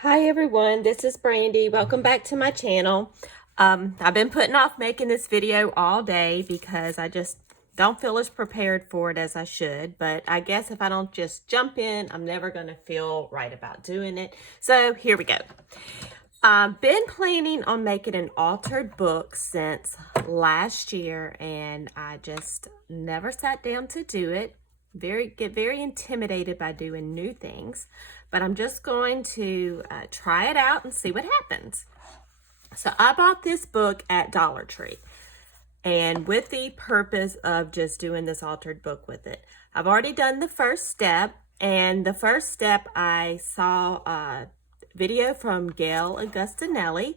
Hi everyone, this is Brandy. Welcome back to my channel. I've been putting off making this video all day because I just don't feel as prepared for it as I should. But I guess if I don't just jump in, I'm never going to feel right about doing it. So here we go. I've been planning on making an altered book since last year, and I just never sat down to do it. Get very intimidated by doing new things, but I'm just going to try it out and see what happens. So I bought this book at Dollar Tree, and with the purpose of just doing this altered book with it. I've already done the first step, and the first step I saw a video from Gail Augustinelli,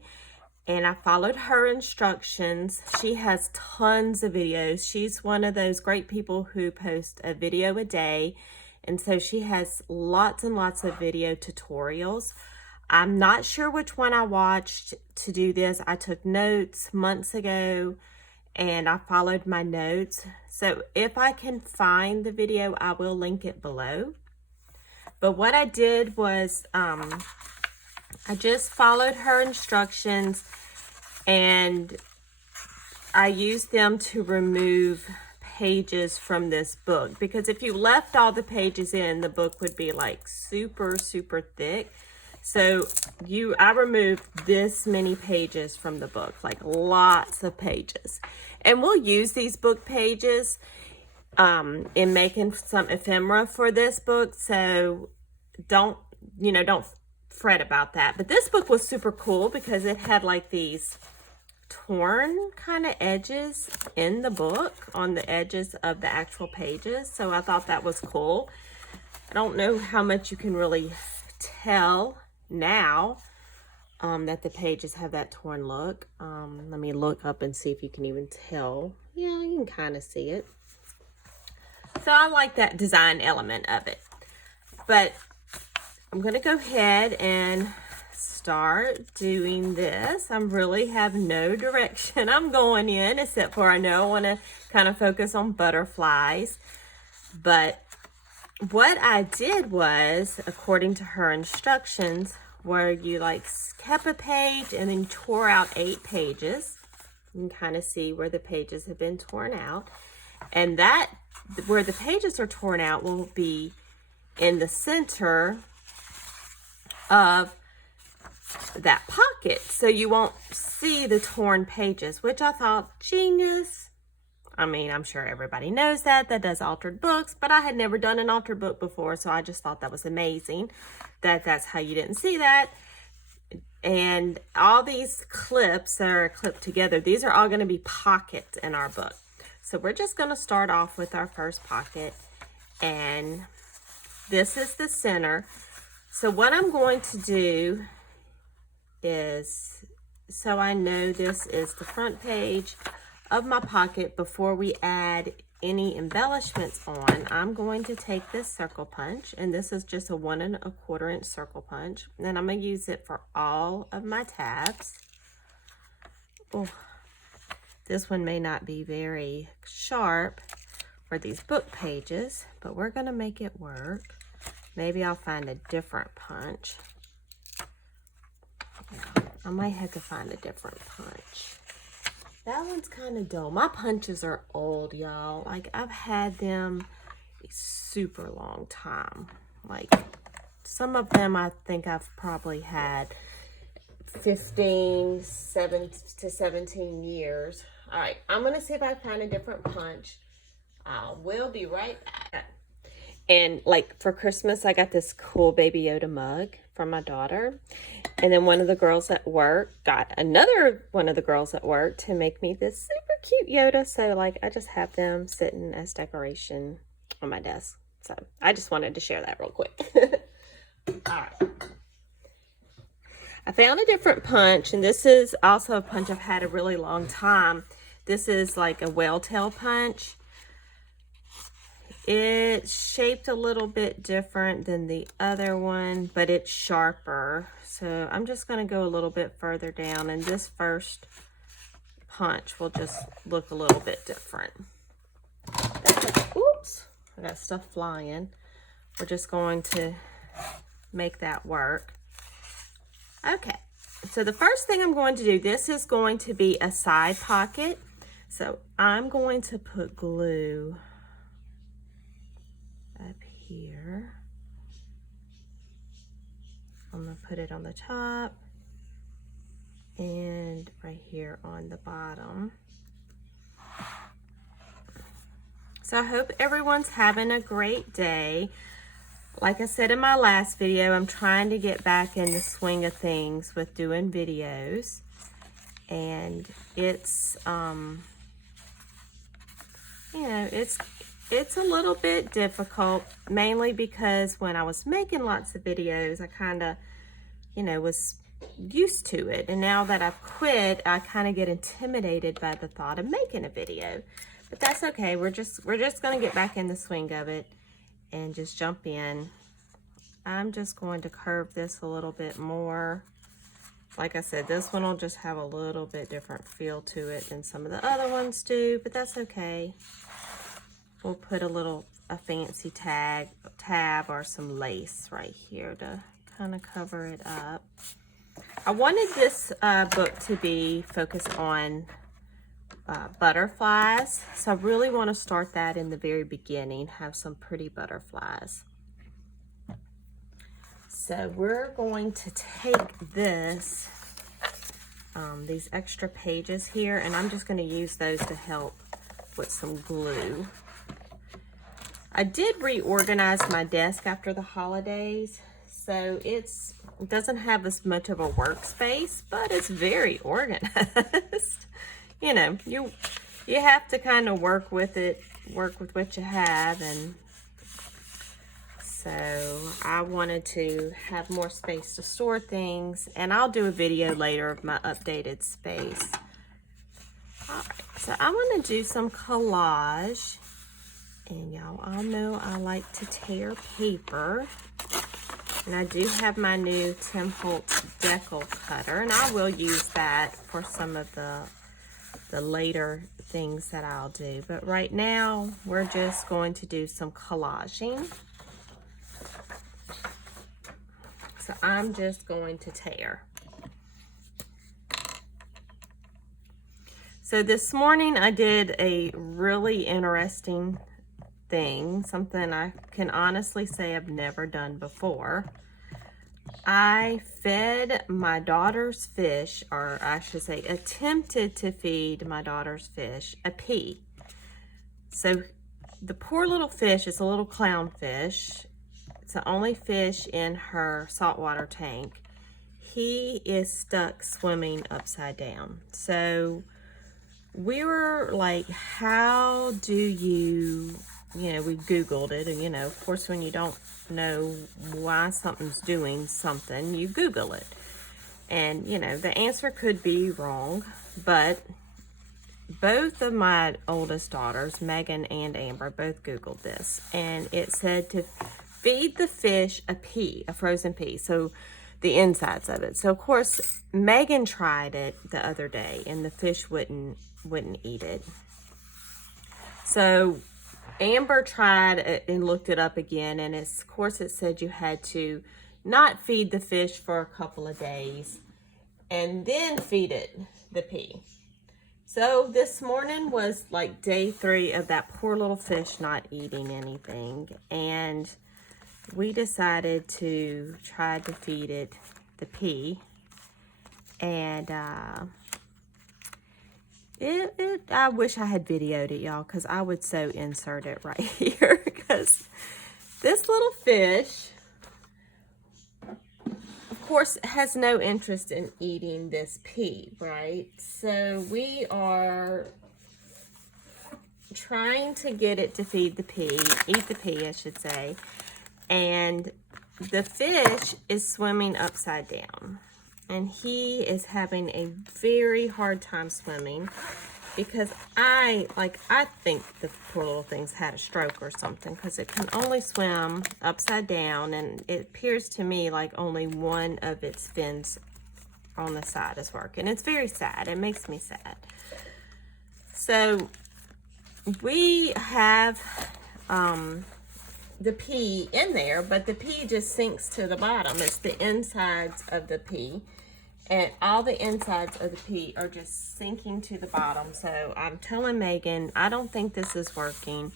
and I followed her instructions. She has tons of videos. She's one of those great people who post a video a day. And so she has lots and lots of video tutorials. I'm not sure which one I watched to do this. I took notes months ago and I followed my notes. So if I can find the video, I will link it below. But what I did was I just followed her instructions and I used them to remove pages from this book, because if you left all the pages in, the book would be like super thick. So I removed this many pages from the book, like lots of pages. And we'll use these book pages in making some ephemera for this book. So don't fret about that. But this book was super cool because it had like these torn kind of edges in the book on the edges of the actual pages. So I thought that was cool. I don't know how much you can really tell now that the pages have that torn look. Let me look up and see if you can even tell. Yeah, you can kind of see it. So I like that design element of it. But I'm going to go ahead and start doing this. I really have no direction I'm going in, except for I know I want to kind of focus on butterflies. But what I did was, according to her instructions, where you like kept a page and then tore out 8 pages. You can kind of see where the pages have been torn out. And that, where the pages are torn out, will be in the center of that pocket, so you won't see the torn pages, which I thought genius. I mean, I'm sure everybody knows that does altered books, but I had never done an altered book before, so I just thought that was amazing that's how you didn't see that. And all these clips that are clipped together, these are all going to be pockets in our book. So we're just going to start off with our first pocket, and this is the center. So what I'm going to do is, so I know this is the front page of my pocket, before we add any embellishments on, I'm going to take this circle punch, and this is just a 1 1/4 inch circle punch, and I'm going to use it for all of my tabs. Oh, this one may not be very sharp for these book pages, but we're going to make it work. Maybe I'll find a different punch. Yeah, I might have to find a different punch. That one's kind of dull. My punches are old, y'all. Like, I've had them a super long time. Like, some of them I think I've probably had 15 to 17 years. All right, I'm going to see if I find a different punch. I will be right back. And like for Christmas, I got this cool Baby Yoda mug from my daughter. And then one of the girls at work got another one of the girls at work to make me this super cute Yoda. So like, I just have them sitting as decoration on my desk. So I just wanted to share that real quick. All right. I found a different punch, and this is also a punch I've had a really long time. This is like a whale tail punch. It's shaped a little bit different than the other one, but it's sharper. So I'm just going to go a little bit further down, and this first punch will just look a little bit different. Oops, I got stuff flying. We're just going to make that work. Okay, so the first thing I'm going to do, this is going to be a side pocket. So I'm going to put glue up here. I'm going to put it on the top and right here on the bottom. So I hope everyone's having a great day. Like I said in my last video, I'm trying to get back in the swing of things with doing videos. And it's, you know, it's a little bit difficult, mainly because when I was making lots of videos, I kind of, you know, was used to it. And now that I've quit, I kind of get intimidated by the thought of making a video. But that's okay. We're just going to get back in the swing of it and just jump in. I'm just going to curve this a little bit more. Like I said, this one will just have a little bit different feel to it than some of the other ones do, but that's okay. We'll put a fancy tab or some lace right here to kind of cover it up. I wanted this book to be focused on butterflies, so I really want to start that in the very beginning, have some pretty butterflies. So we're going to take this, these extra pages here, and I'm just going to use those to help with some glue. I did reorganize my desk after the holidays, so it doesn't have as much of a workspace, but it's very organized. You know, you have to kind of work with it, work with what you have, and so I wanted to have more space to store things, and I'll do a video later of my updated space. All right, so I want to do some collage, and y'all all know I like to tear paper, and I do have my new Tim Holtz decal cutter, and I will use that for some of the later things that I'll do. But right now, we're just going to do some collaging. So I'm just going to tear. So this morning I did a really interesting thing, something I can honestly say I've never done before. I fed my daughter's fish, or I should say attempted to feed my daughter's fish a pea. So the poor little fish is a little clownfish. It's the only fish in her saltwater tank. He is stuck swimming upside down. So we were like, how do you know, we Googled it, and you know, of course, when you don't know why something's doing something, you Google it. And you know, the answer could be wrong, but both of my oldest daughters, Megan and Amber, both Googled this, and it said to feed the fish a pea, a frozen pea, so the insides of it. So of course, Megan tried it the other day, and the fish wouldn't eat it. So Amber tried it and looked it up again, and of course it said you had to not feed the fish for a couple of days and then feed it the pea. So this morning was like day 3 of that poor little fish not eating anything, and we decided to try to feed it the pea, and I wish I had videoed it, y'all, because I would so insert it right here, because this little fish, of course, has no interest in eating this pea, right? So we are trying to get it to eat the pea, I should say, and the fish is swimming upside down. And he is having a very hard time swimming because I think the poor little thing's had a stroke or something, because it can only swim upside down, and it appears to me like only one of its fins on the side is working. It's very sad. It makes me sad. So we have the pea in there, but the pea just sinks to the bottom. It's the insides of the pea, and all the insides of the pea are just sinking to the bottom. So I'm telling Megan, I don't think this is working,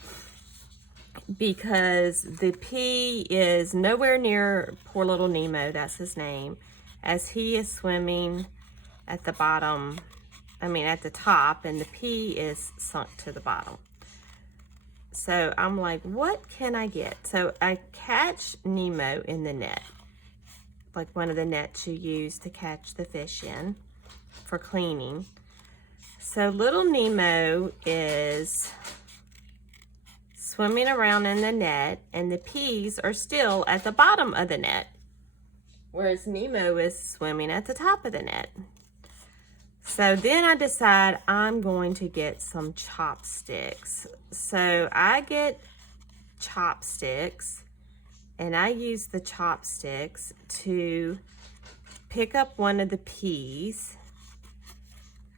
because the pea is nowhere near poor little Nemo, that's his name, as he is swimming at the bottom, at the top, and the pea is sunk to the bottom. So I'm like, what can I get? So I catch Nemo in the net, like one of the nets you use to catch the fish in for cleaning. So little Nemo is swimming around in the net, and the peas are still at the bottom of the net, whereas Nemo is swimming at the top of the net. So then I decide I'm going to get some chopsticks. So I get chopsticks, and I use the chopsticks to pick up one of the peas,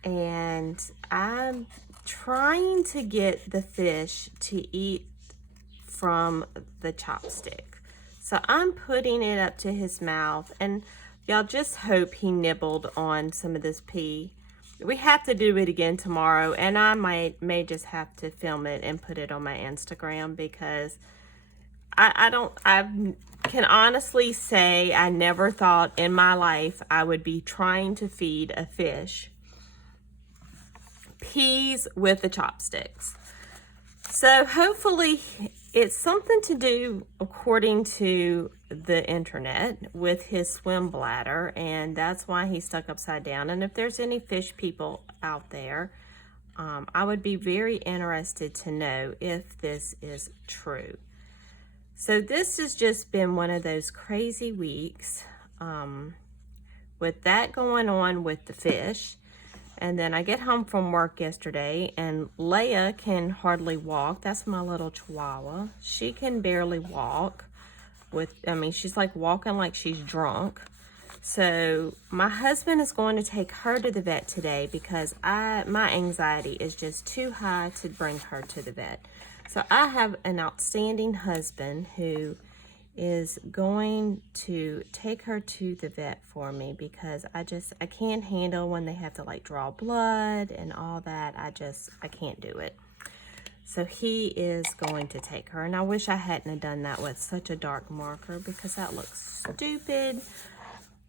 and I'm trying to get the fish to eat from the chopstick. So I'm putting it up to his mouth, and y'all just hope he nibbled on some of this pea. We have to do it again tomorrow, and I may just have to film it and put it on my Instagram, because I can honestly say I never thought in my life I would be trying to feed a fish peas with the chopsticks. So hopefully it's something to do, according to the internet, with his swim bladder, and that's why he's stuck upside down. And if there's any fish people out there, I would be very interested to know if this is true. So this has just been one of those crazy weeks, with that going on with the fish. And then I get home from work yesterday, and Leia can hardly walk. That's my little Chihuahua. She can barely walk. She's like walking like she's drunk. So my husband is going to take her to the vet today, because my anxiety is just too high to bring her to the vet. So I have an outstanding husband who is going to take her to the vet for me, because I can't handle when they have to like draw blood and all that. I can't do it. So he is going to take her, and I wish I hadn't have done that with such a dark marker, because that looks stupid,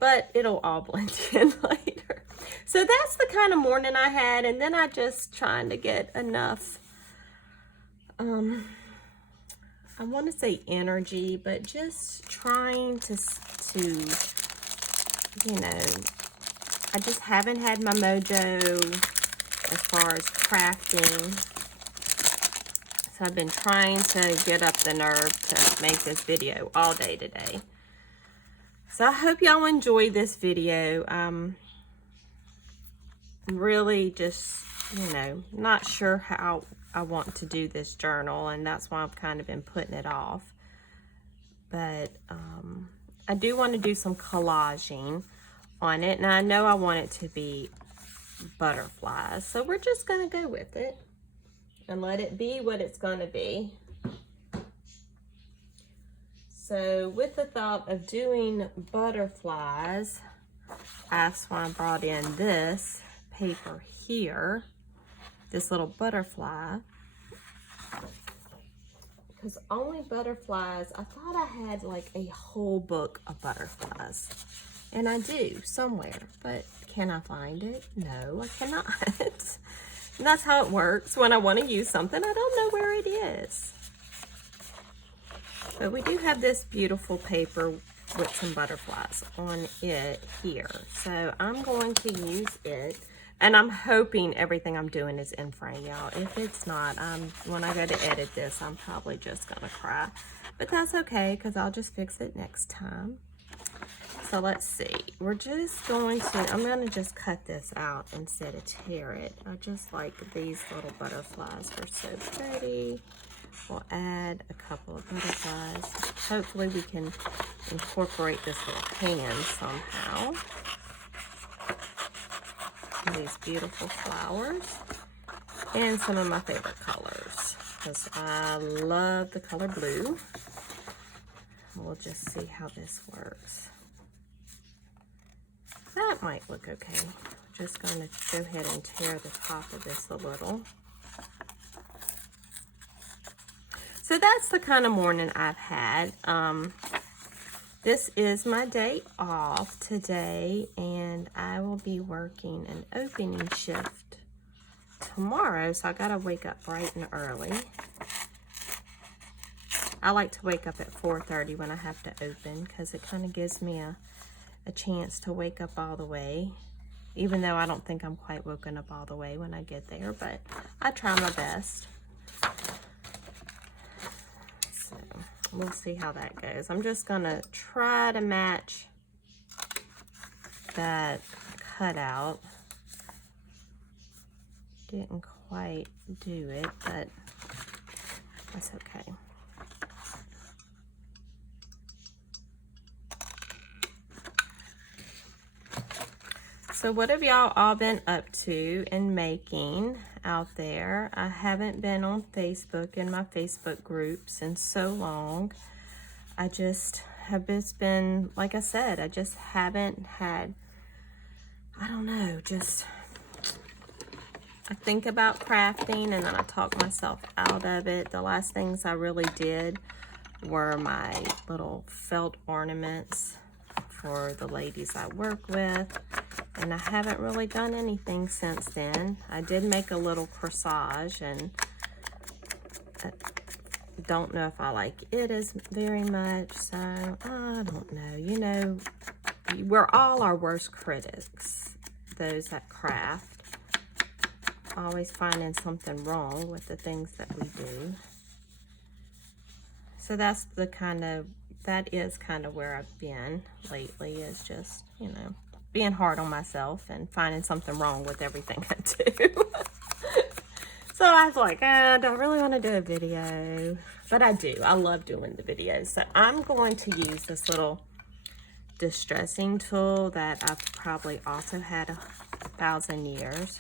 but it'll all blend in later. So that's the kind of morning I had, and then I just trying to get enough I want to say energy, but just trying to, I just haven't had my mojo as far as crafting. So I've been trying to get up the nerve to make this video all day today. So I hope y'all enjoy this video. I'm really just, not sure how I want to do this journal, and that's why I've kind of been putting it off. But I do want to do some collaging on it, and I know I want it to be butterflies, so we're just going to go with it and let it be what it's going to be. So with the thought of doing butterflies, that's why I brought in this paper here, this little butterfly, because only butterflies, I thought I had like a whole book of butterflies, and I do somewhere, but can I find it? No, I cannot. And that's how it works. When I want to use something, I don't know where it is. But we do have this beautiful paper with some butterflies on it here, so I'm going to use it. And I'm hoping everything I'm doing is in frame, y'all. If it's not, when I go to edit this, I'm probably just gonna cry. But that's okay, because I'll just fix it next time. So let's see. We're just going to, I'm gonna just cut this out instead of tear it. I just like these little butterflies. They're so pretty. We'll add a couple of butterflies. Hopefully we can incorporate this little hand somehow. These beautiful flowers, and some of my favorite colors, because I love the color blue. we'll just see how this works. That might look okay. Just going to go ahead and tear the top of this a little. So that's the kind of morning I've had. This is my day off today, and I will be working an opening shift tomorrow, so I gotta wake up bright and early. I like to wake up at 4:30 when I have to open, because it kind of gives me a chance to wake up all the way, even though I don't think I'm quite woken up all the way when I get there, but I try my best. So we'll see how that goes. I'm just gonna try to match that cutout. Didn't quite do it, but that's okay. So what have y'all all been up to and making out there? I haven't been on Facebook in my Facebook groups in so long. I just have been, like I said, I just haven't had, I don't know, I think about crafting and then I talk myself out of it. The last things I really did were my little felt ornaments for the ladies I work with, and I haven't really done anything since then. I did make a little corsage, and I don't know if I like it as very much, so I don't know. You know, we're all our worst critics, those that craft. Always finding something wrong with the things that we do. So that is kind of where I've been lately, is just, you know, being hard on myself and finding something wrong with everything I do. So I was like, I don't really want to do a video, but I do. I love doing the videos. So I'm going to use this little distressing tool that I've probably also had 1,000 years.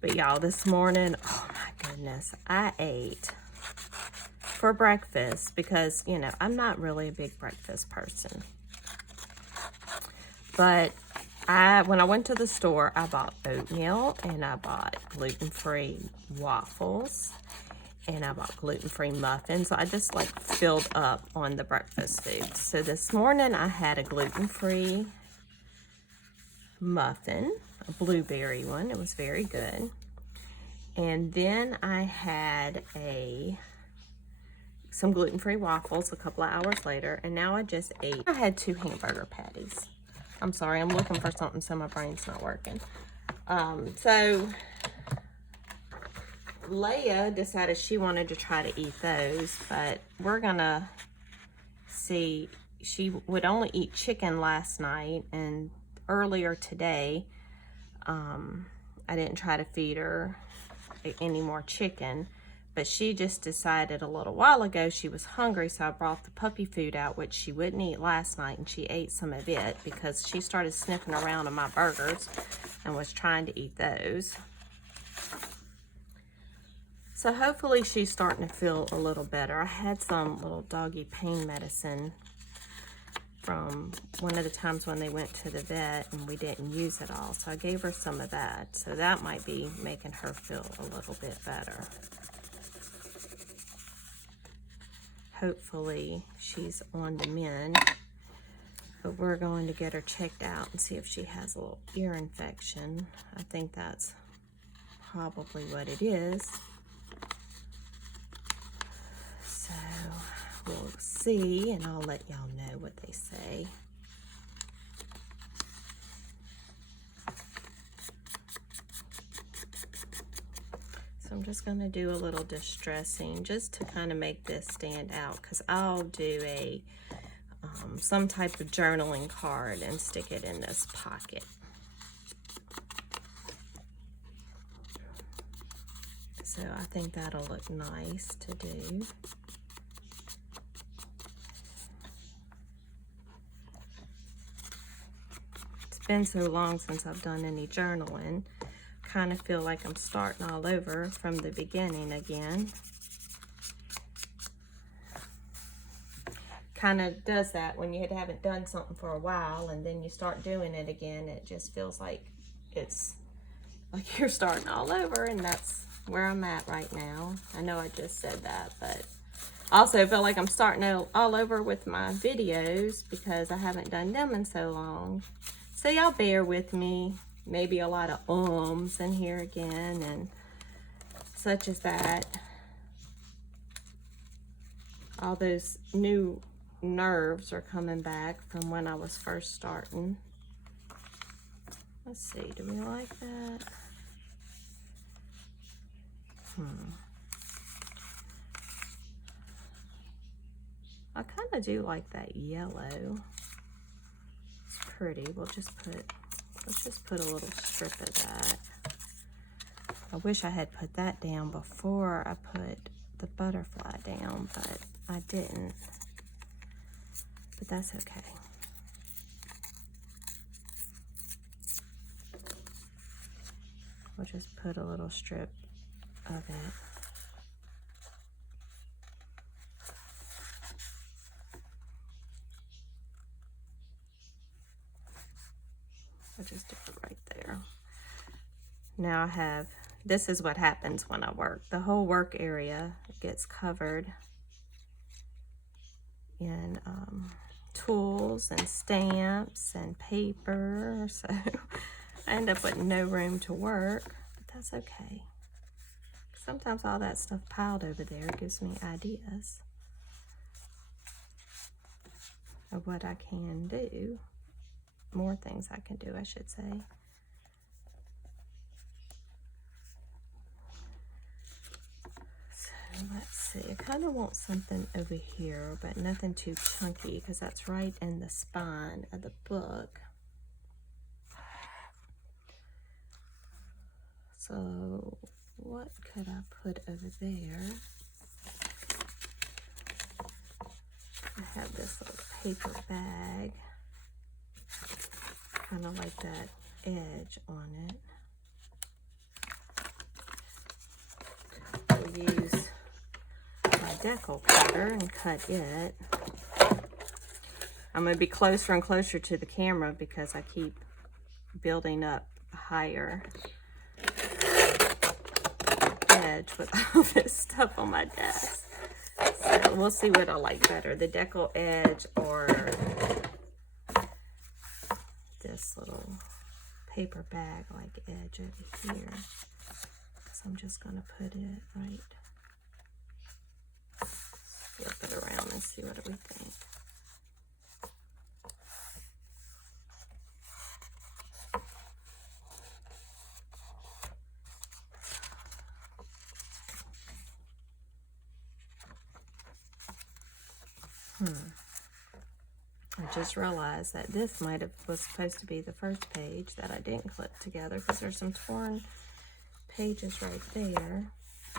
But y'all, this morning, oh my goodness, I ate for breakfast because, you know, I'm not really a big breakfast person. But when I went to the store, I bought oatmeal, and I bought gluten-free waffles, and I bought gluten-free muffins. So I just like filled up on the breakfast food. So this morning I had a gluten-free muffin, a blueberry one. It was very good. And then I had some gluten-free waffles a couple of hours later, and now I just ate. I had 2 hamburger patties. I'm sorry, I'm looking for something so my brain's not working. So Leia decided she wanted to try to eat those, but we're gonna see. She would only eat chicken last night, and earlier today, I didn't try to feed her any more chicken, but she just decided a little while ago she was hungry, so I brought the puppy food out, which she wouldn't eat last night, and she ate some of it because she started sniffing around on my burgers and was trying to eat those. So hopefully she's starting to feel a little better. I had some little doggy pain medicine from one of the times when they went to the vet and we didn't use it all, so I gave her some of that. So that might be making her feel a little bit better. Hopefully she's on the mend, but we're going to get her checked out and see if she has a little ear infection. I think that's probably what it is. So we'll see, and I'll let y'all know what they say. So I'm just going to do a little distressing just to kind of make this stand out, because I'll do some type of journaling card and stick it in this pocket. So I think that'll look nice to do. It's been so long since I've done any journaling. Kind of feel like I'm starting all over from the beginning again. kind of does that when you haven't done something for a while and then you start doing it again. It just feels like it's like you're starting all over, and that's where I'm at right now. I know I just said that, but I also feel like I'm starting all over with my videos because I haven't done them in so long. So y'all bear with me. Maybe a lot of ums in here again and such as that. All those new nerves are coming back from when I was first starting. Let's see, do we like that? I kind of do like that yellow. It's pretty. Let's just put a little strip of that. I wish I had put that down before I put the butterfly down, but I didn't. But that's okay. We'll just put a little strip of it. I'll just do it right there. Now I have, this is what happens when I work. The whole work area gets covered in tools and stamps and paper. So I end up with no room to work, but that's okay. Sometimes all that stuff piled over there gives me ideas of what I can do. More things I can do, I should say. So let's see, I kind of want something over here, but nothing too chunky because that's right in the spine of the book. So what could I put over there? I have this little paper bag. Kind of like that edge on it. We'll use my decal cutter and cut it. I'm going to be closer and closer to the camera because I keep building up a higher edge with all this stuff on my desk. So we'll see what I like better, the decal edge or this little paper bag like edge over here. So I'm just going to put it right, flip it around and see what we think. I just realized that this was supposed to be the first page that I didn't clip together because there's some torn pages right there,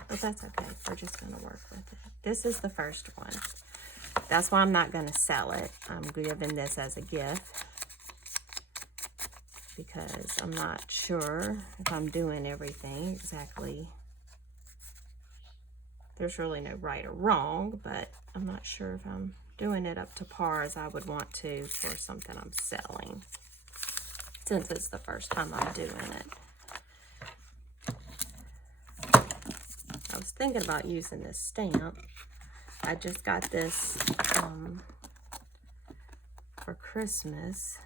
but that's okay. We're just going to work with it. This is the first one. That's why I'm not going to sell it. I'm giving this as a gift because I'm not sure if I'm doing everything exactly. There's really no right or wrong, but I'm not sure if I'm doing it up to par as I would want to for something I'm selling, since it's the first time I'm doing it. I was thinking about using this stamp. I just got this for Christmas,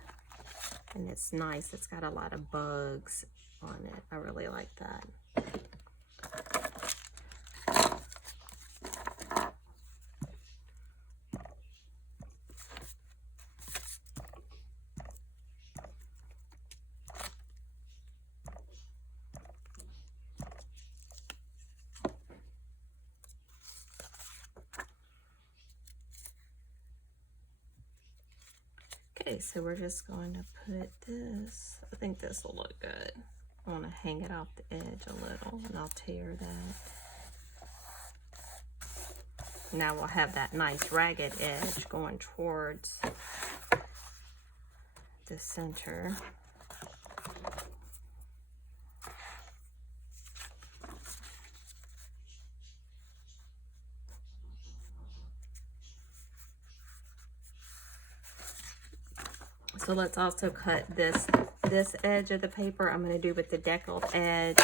and it's nice. It's got a lot of bugs on it. I really like that. Okay, so we're just going to put this, I think this will look good. I want to hang it off the edge a little, and I'll tear that. Now we'll have that nice ragged edge going towards the center. So let's also cut this edge of the paper. I'm going to do with the deckled edge,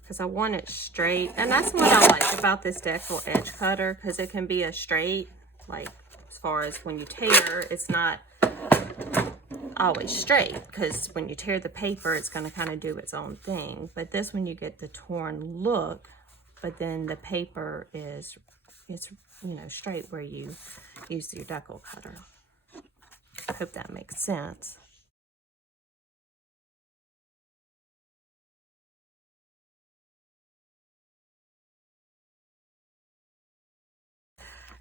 because I want it straight. And that's what I like about this deckled edge cutter, because it can be a straight, like as far as when you tear, it's not always straight, because when you tear the paper, it's going to kind of do its own thing. But this one, you get the torn look, but then the paper is, it's, you know, straight where you use your decal cutter. I hope that makes sense.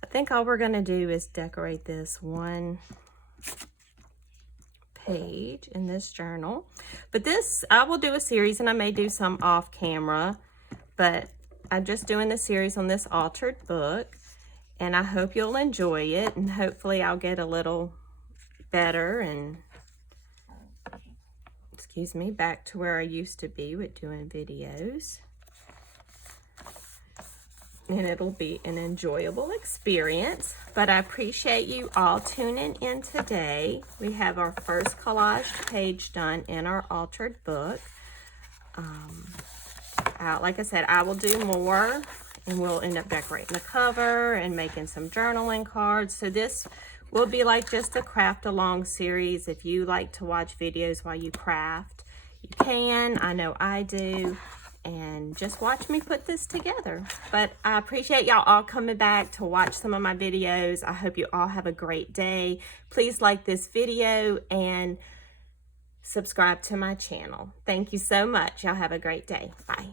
I think all we're going to do is decorate this one page in this journal. But this, I will do a series, and I may do some off camera, but I'm just doing the series on this altered book, and I hope you'll enjoy it, and hopefully I'll get a little better and, excuse me, back to where I used to be with doing videos. And it'll be an enjoyable experience. But I appreciate you all tuning in today. We have our first collage page done in our altered book. Like I said, I will do more, and we'll end up decorating the cover and making some journaling cards. So this will be like just a craft along series. If you like to watch videos while you craft, you can. I know I do. And just watch me put this together. But I appreciate y'all all coming back to watch some of my videos. I hope you all have a great day. Please like this video and subscribe to my channel. Thank you so much. Y'all have a great day. Bye.